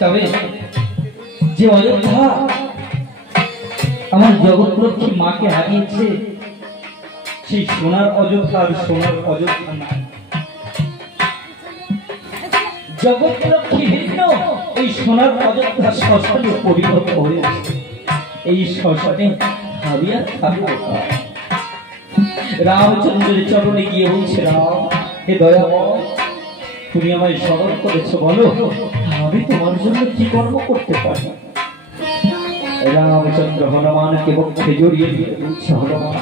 তবে যে অযোধ্যা আমার জগৎলক্ষ্মী মাকে হারিয়েছে, সেই সোনার অযোধ্যা আর সোনার অযোধ্যা না। জগৎলক্ষ্মী ভিন্ন এই সোনার অযোধ্যা শ্মশানে পরিণত হয়েছে। এই শ্মশানে আমি আর থাকবো না। রামচন্দ্রের চরণে গিয়ে বলছে, রাম হে দয়াময়, তুমি আমায় স্মরণ করেছো, বলো আমি তোমার জন্য কি কর্ম করতে পারি। রামচন্দ্র হনুমানকে বক্ষে জড়িয়ে দিয়ে বলছে, হনুমান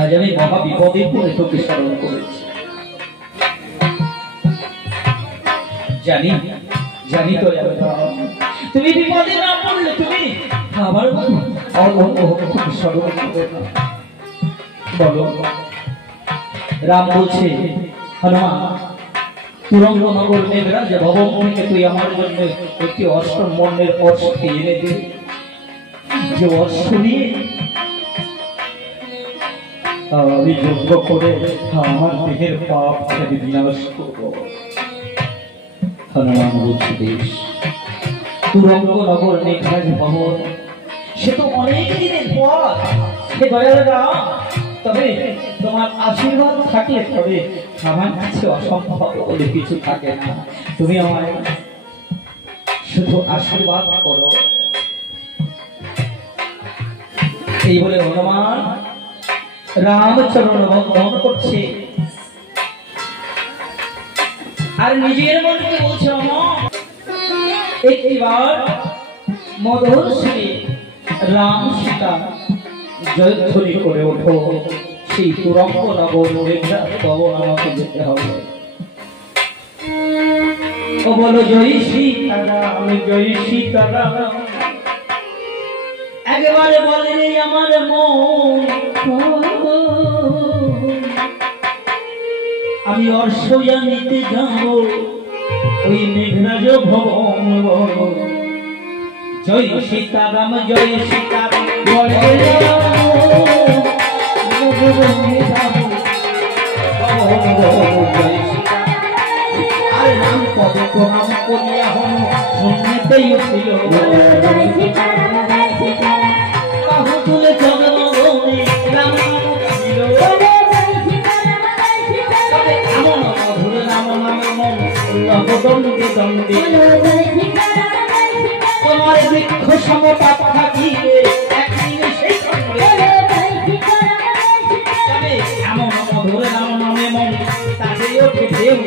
আজ আমি মহা বিপদে পড়ে তোকে স্মরণ করেছি। জানি জানি তো তুমি বিপদে না পড়লে তুমি আমার স্মরণ করবে না। বলো। রাম বলছে, হনুমান তুরঙ্গনগর মেঘরাজ ভবন থেকে তুই আমার জন্য একটি অষ্টম বর্ণের অশ্বকে এনে দে। যে অশ্ব নিয়ে আমি যজ্ঞ করে আমার দেহের পাপ থেকে বিনাশ করব। হনুমান বলছে, বেশ। তুরঙ্গনগর মেঘরাজ ভবন সে তো অনেক দিনের পর, সে দয়াল রাম, তবে তোমার আশীর্বাদ থাকলে তবে আমার কাছে অসম্ভব বলে কিছু থাকে না। তুমি আমায় শুধু আশীর্বাদ করো। এই বলে হনুমান রামচরণ বন্দন করছে আর নিজের মনকে বলছে, একটিবার মধুর সুরে রাম সীতা জয়ধ্বনি করে ওঠো। সেই তুরঙ্গনগর মেঘরাজ ভবন আমাকে যেতে হবে। ও বলো জয় সীতারাম, জয় সীতারাম। একবারে বলে আমার মন, আমি অর্ষয়া নিতে যাব ওই মেঘরাজ ভবন। জয় সীতারাম, জয় সীতারাম বলে আর রাম পদে প্রণাম করিয়া হন শুনতেই উঠিল। বাহু তুলে জগমগনে রাম ছিল। এমন মধুর রাম নামে মন দণ্ডে দণ্ডে। তোমার বৃক্ষ সম পাপ থাকিবে একদিনে সেই সঙ্গে। এমন মধুর রাম নামে মন তাকে ওঠে ঢেউ।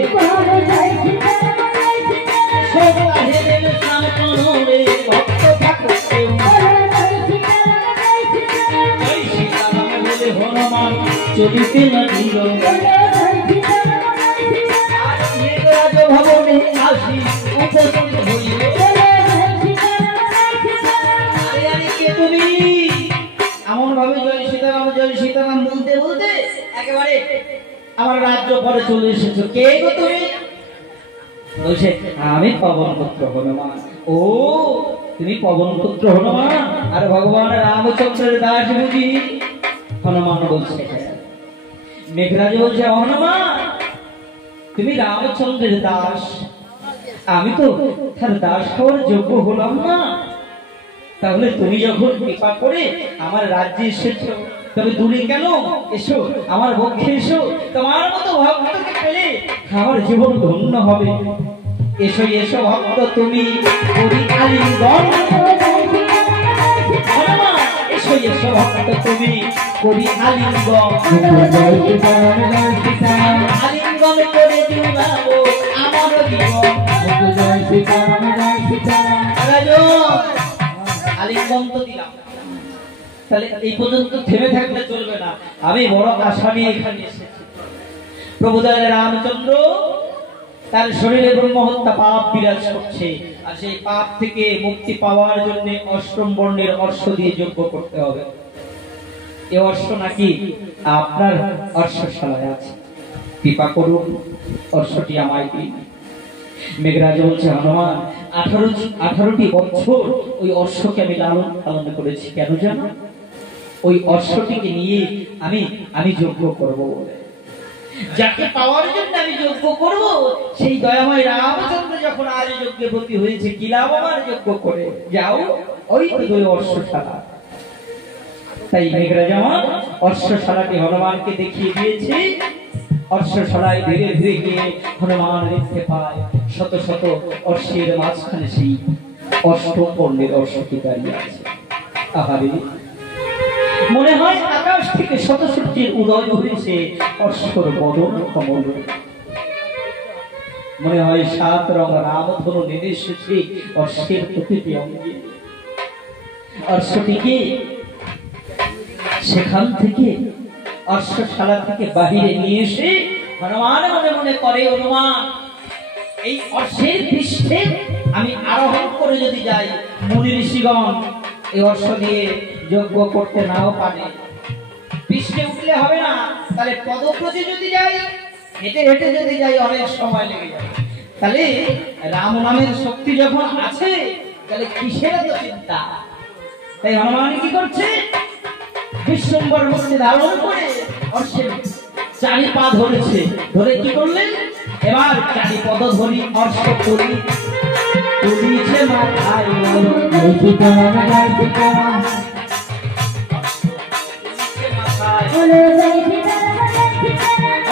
হনুমান চলিতে লাগিল। মেঘরাজ ভবনে আসি উপস্থিত হইল। তুমি এমন ভাবে জয় সীতারাম, জয় সীতারাম বলতে বলতে একেবারে আমার রাজ্য পরে চলে এসেছো। কে গো তুমি? বলছে, আমি পবনপুত্র হনুমান। ও তুমি পবনপুত্র হনুমান, আর ভগবান রামচন্দ্রের দাস বুঝি? হনুমান বলছে, মেঘরাজ বলছে, হনুমান তুমি রামচন্দ্রের দাস, আমি তো তার দাস হওয়ার যোগ্য হলাম না। তাহলে তুমি যখন কৃপা করে আমার রাজ্যে এসেছো, তবে দূরে কেন এসো, আমার পক্ষে এসো। তোমার মতো ভক্তকে পেলে আমার জীবন ধন্য হবে। এসো এসো ভক্ত তুমি করি আলিঙ্গন। এসো এসো ভক্ত তুমি করি আলিঙ্গন। আলিঙ্গন করে দিলাবো আমার জীবন। আলিঙ্গন তো দিলাম, তাহলে এই পর্যন্ত থেমে থাকলে চলবে না। আমি বড় আশা নিয়ে এখানে এসেছি। প্রভুদয়াল রামচন্দ্র তার শরীরে ব্রহ্মহত্যা পাপ বিরাজ করছে, আর সেই পাপ থেকে মুক্তি পাওয়ার জন্য অষ্টম বর্ণের অশ্ব দিয়ে যজ্ঞ করতে হবে। এই অশ্ব নাকি আপনার অশ্বশালায় আছে, কৃপা করুন অশ্বটি আমায় দিন। মেঘরাজ বলছে, হনুমান 18টি বছর ওই অশ্বকে আমি লালন পালন করেছি। কেন জানো? ওই অশ্বটিকে নিয়ে আমি যজ্ঞ করব বলে। যাকে পাওয়ার জন্য আমি যজ্ঞ করব, সেই দয়াময় রামচন্দ্র যখন আজ যজ্ঞে ব্রতী হয়েছে, কি লাভ আমার যজ্ঞ করে? যাও, ওই তো দুই অশ্বশালা। তাই মেঘরাজ আমার অশ্বশালাটি হনুমানকে দেখিয়ে দিয়েছে। অশ্বশালায় ধীরে ধীরে গিয়ে হনুমান দেখতে পায় শত শত অশ্বের মাঝখানে সেই অষ্টপর্ণের অশ্বটি দাঁড়িয়ে আছে। আহারে, মনে হয় আকাশ থেকে শত সূর্যের উদয় হয়েছে অশ্বর বদন কমল। মনে হয় সাত রং রামধনু নেমে এসেছে অশ্বের প্রতিটি অঙ্গে। অশ্বটিকে সেখান থেকে অশ্বশালা থেকে বাহিরে নিয়ে এসে হনুমান মনে মনে করে, হনুমান, এই অশ্বের পৃষ্ঠে আমি আরোহণ করে যদি যাই, মুনি ঋষিগণ এই অশ্ব দিয়ে যজ্ঞ করতে নাও পারে। পৃষ্ঠে উঠলে হবে না, তাহলে পদব্রজে যদি যাই, হেঁটে হেঁটে যদি যাই, অনেক সময় লেগে যাবে। তাহলে রাম নামের শক্তি যখন আছে, তাহলে কিসের এত চিন্তা? তাই হনুমান কি করছে? বিশ্বম্বর মূর্তি ধারণ করে অশ্বের চারি পা ধরেছে। ধরে কি করলেন? এবার চারি পদ ধরি অশ্ব করি তুলিছে মাথায়।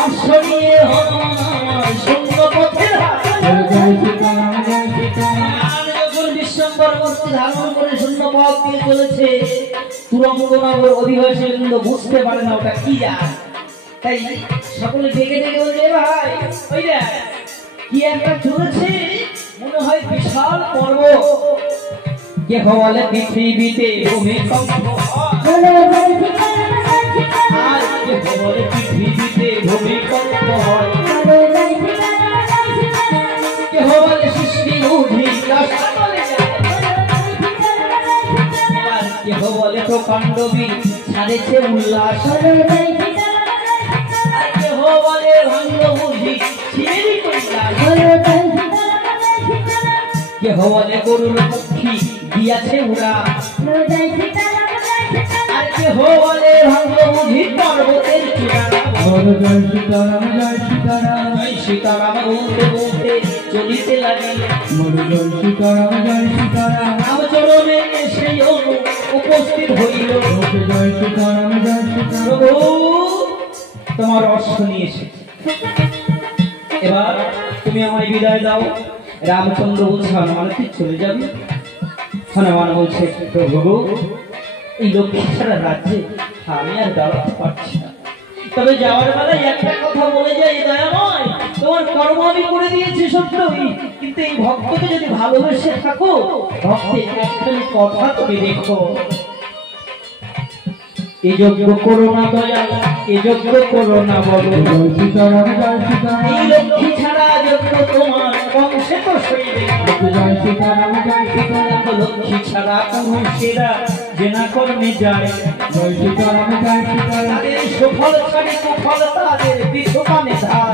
অশ্ব নিয়ে হনুমান শূন্য পথে বিশ্বম্বর মূর্তি ধারণ করে শূন্য পথ দিয়ে চলেছে। তুরঙ্গনগর অধিবাসী কিন্তু বুঝতে পারে না ওটা কি যায়। তাই সকলে ডেকে ডেকে বলছে, ভাই ওই দেখ কি একটা চলেছে, মনে হয় বিশাল পর্বত। কেহ বলে পৃথিবীতে ভূমিকম্প হয়, আর কেহ বলে পৃথিবীতে ভূমিকম্প হয়, কেহ বলে সৃষ্টি উদ্ভিদ কেহ বলে প্রকাণ্ড বীর ছাড়েছে উল্লাস, কেহ বলে ভাঙ্গ বুঝি ছিঁড়ি কৈলাস, কেহ বলে গরুর পক্ষী দিয়াছে উড়া, আর কেহ বলে ভাঙ্গ বুঝি পর্বতের চূড়া। জয় সীতারাম বলতে বলতে চলিতে লাগে, রামচরণে এসে উপস্থিত হইল। প্রভু, তোমার অশ্ব নিয়ে এসেছে, এবার তুমি আমায় বিদায় দাও। রামচন্দ্র বলছে, হনুমান তুই চলে যাবি? হনুমান বলছে, প্রভু, এই লক্ষ্মী ছাড়া রাজ্যে আমি আর দাঁড়াতে পারছি না। তবে যাওয়ার বেলায় একটা কথা বলে যাই, দয়াময়, তোমার কর্ম আমি করে দিয়েছি সত্যই, কিন্তু এই ভক্তকে যদি ভালোবেসে থাকো, ভক্তের একখানি কথা তুমি দেখো। এই যজ্ঞ করো না দয়াল, এই যজ্ঞ করো না বলো, এই লক্ষ্মী ছাড়া যজ্ঞ তোমার বংশে তো সইবে। লক্ষ্মী ছাড়া পুরুষেরা যে না কর্মে যায়, তাদের সুফল ছাড়ে কুফল তাদের বিশ্বকামে ধার।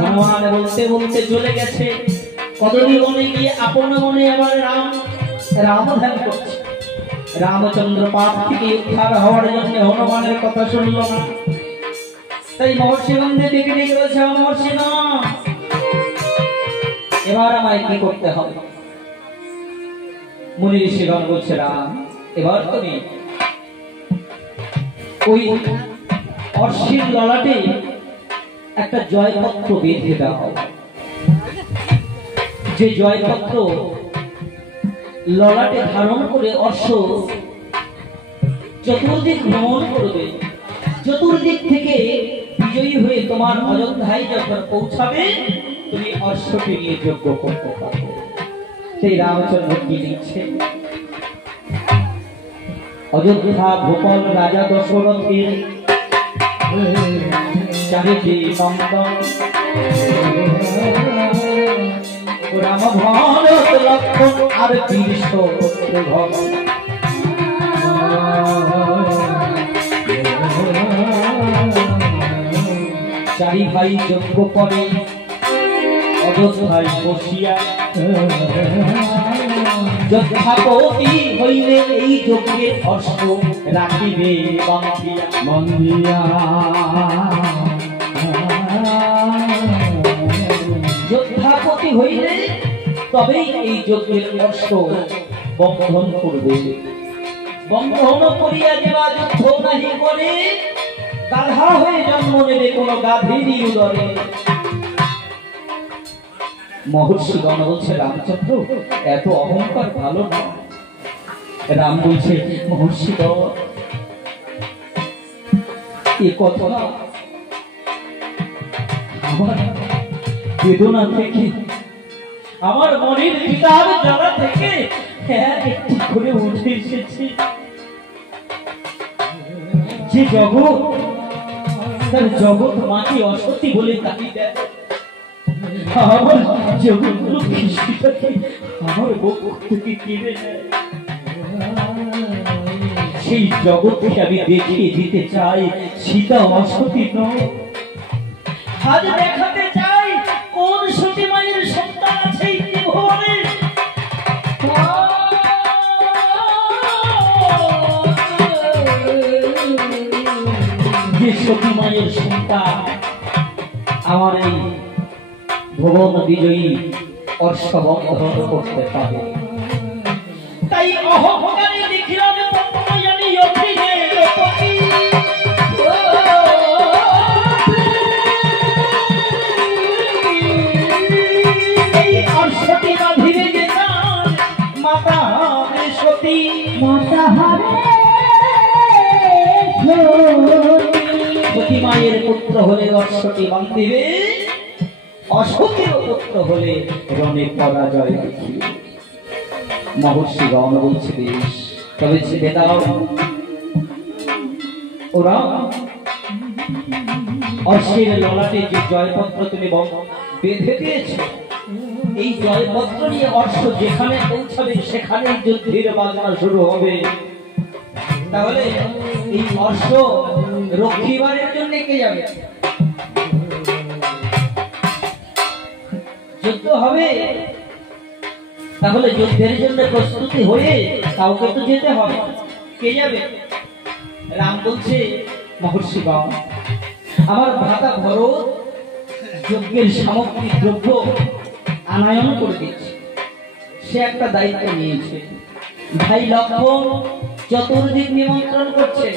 হনুমান বলতে বলতে চলে গেছে। কদলী বনে গিয়ে আপন মনে আবার রাম ধ্যান করছে। রামচন্দ্র পাপ থেকে উদ্ধার হওয়ার জন্য হনুমানের কথা শুনল না। তাই মহর্ষিগণদের ডেকে ডেকে বলছে, মহর্ষি না, এবার আমায় কি করতে হবে? মুনি ঋষিগণ বলছে, রাম, এবার তুমি ওই অশ্বির ললাটে একটা জয়পত্র বেঁধে দাও। যে জয়পত্র ললাটে ধারণ করে অশ্ব চতুর্দিক ভ্রমণ করবে, চতুর্দিক থেকে বিজয়ী হয়ে তোমার অযোধ্যায় যখন পৌঁছাবে, তুমি অশ্বকে নিয়ে যজ্ঞ করতে পারবে। সেই রামচন্দ্র কি লিখছে? অযোধ্যা ভূপল রাজা দশরথের চারিটি নন্দন, রাম ভরত লক্ষ্মণ আর ৩০ পুত্রগণ, চারি ভাই যজ্ঞ করে অযোধ্যায় বসিয়া যথাপতি হইলে এই যজ্ঞের অস্ত রাখিবে বান্ধিয়া বান্ধিয়া। যথাপতি হইলে তবেই এই যজ্ঞের অস্ত বন্ধন করবে। বন্ধন করিয়া দেওয়া যুদ্ধ নাহি করে গাধা হয়ে জন্ম নেবে কোন গাধীরই উদরে। মহর্ষিগণ বলছে রামচন্দ্র এত অহংকার ভালো না। রাম বলছে মহর্ষিগণ এ কথা আমার বেদনা থেকে আমার মনের ভিতর জ্বালা থেকে একটু করে উঠে এসেছে। যে জগৎ তার জগৎ মাকে অসতী বলে কাটি দেয়, আমার জগৎগুলো খ্রিস্টিটাকে আমার বুক থেকে কেড়ে নেয়। সেই জগৎকে আমি দেখিয়ে দিতে চাই সীতা অসতী নয়। আজ দেখাতে চাই কোন সতী মায়ের সন্তান আছে এই ত্রিভুবনে। যে সতী মায়ের সন্তান আমার এই ভুবন বিজয়ী অর্শবন্ধন করতে পারে। তাই অহংকারে দেখিলাম জানি এই অর্শতি বাঁধিবে যে মাতা হবে সতী মাতা হবে সতী মায়ের পুত্র হলে অর্শতি বাঁধিবে, অসতীর পুত্র হলে রণে পরাজয় দেখিবে। মহর্ষিগণ বলছে বেশ, তবে ছেড়ে দাও। ওরা অশ্বের ললাটে যে জয়পত্র তুমি বেঁধে দিয়েছ, এই জয়পত্র নিয়ে অশ্ব যেখানে পৌঁছাবে সেখানে যুদ্ধের বাজনা শুরু হবে। তাহলে এই অশ্ব রক্ষিবারের জন্য কে যাবে? যুদ্ধ হবে, তাহলে যুদ্ধের জন্য প্রস্তুতি হয়ে কাউকে তো যেতে হবে। কে যাবে? রাম বলছে মহর্ষিগণ আমার ভ্রাতা ভরত যজ্ঞের সামগ্রী দ্রব্য আনায়ন করে দিচ্ছে, সে একটা দায়িত্ব নিয়েছে। ভাই লক্ষ্মণ চতুর্দিক নিমন্ত্রণ করছে,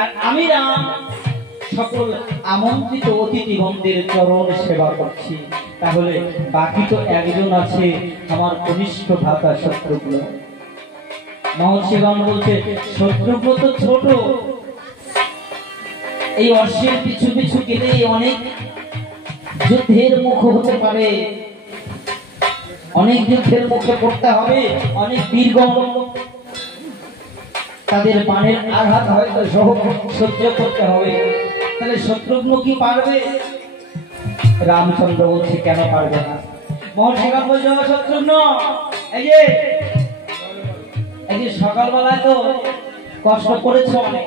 আর আমি রাম সকল আমন্ত্রিত অতিথিগণদের চরণ সেবা করছি। তাহলে বাকি তো একজন আছে আমার কনিষ্ঠ ভ্রাতা শত্রুঘ্ন। মহর্ষিগণ বলছে শত্রুঘ্ন তো ছোট, এই অশ্বের পিছু পিছু গেলে অনেক যুদ্ধের মুখ হতে পারে, অনেক যুদ্ধের মুখে পড়তে হবে, অনেক বীরগণ তাদের বাণের আঘাত হয়তো সহ্য করতে হবে। তাহলে শত্রুঘ্ন কি পারবে? রামচন্দ্র বলছে কেন পারবে না? মহর্ষিগণ বলছে শত্রুঘ্ন এই যে সকালবেলায় তো কষ্ট করেছ অনেক,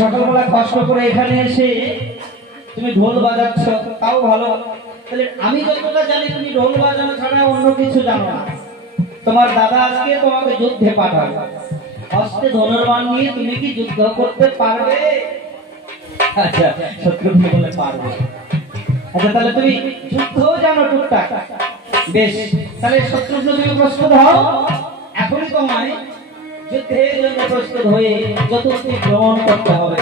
সকালবেলা কষ্ট করে এখানে এসে তুমি ঢোল বাজাচ্ছ, তাও ভালো। তাহলে আমি যতটা জানি তুমি ঢোল বাজানো ছাড়া অন্য কিছু জানো না। তোমার দাদা আজকে তোমাকে যুদ্ধে পাঠাবে, হস্তে ধনুর্বাণ নিয়ে তুমি কি যুদ্ধ করতে পারবে? আচ্ছা শত্রুঘ্ন বলে পারবে। আচ্ছা তাহলে তুমি যুদ্ধ জানো টুকটাক, বেশ। তাহলে শত্রুঘ্ন তুমি প্রস্তুত হও, এখনই তোমায় যুদ্ধের জন্য প্রস্তুত হয়ে চতুর্দিক ভ্রমণ করতে হবে।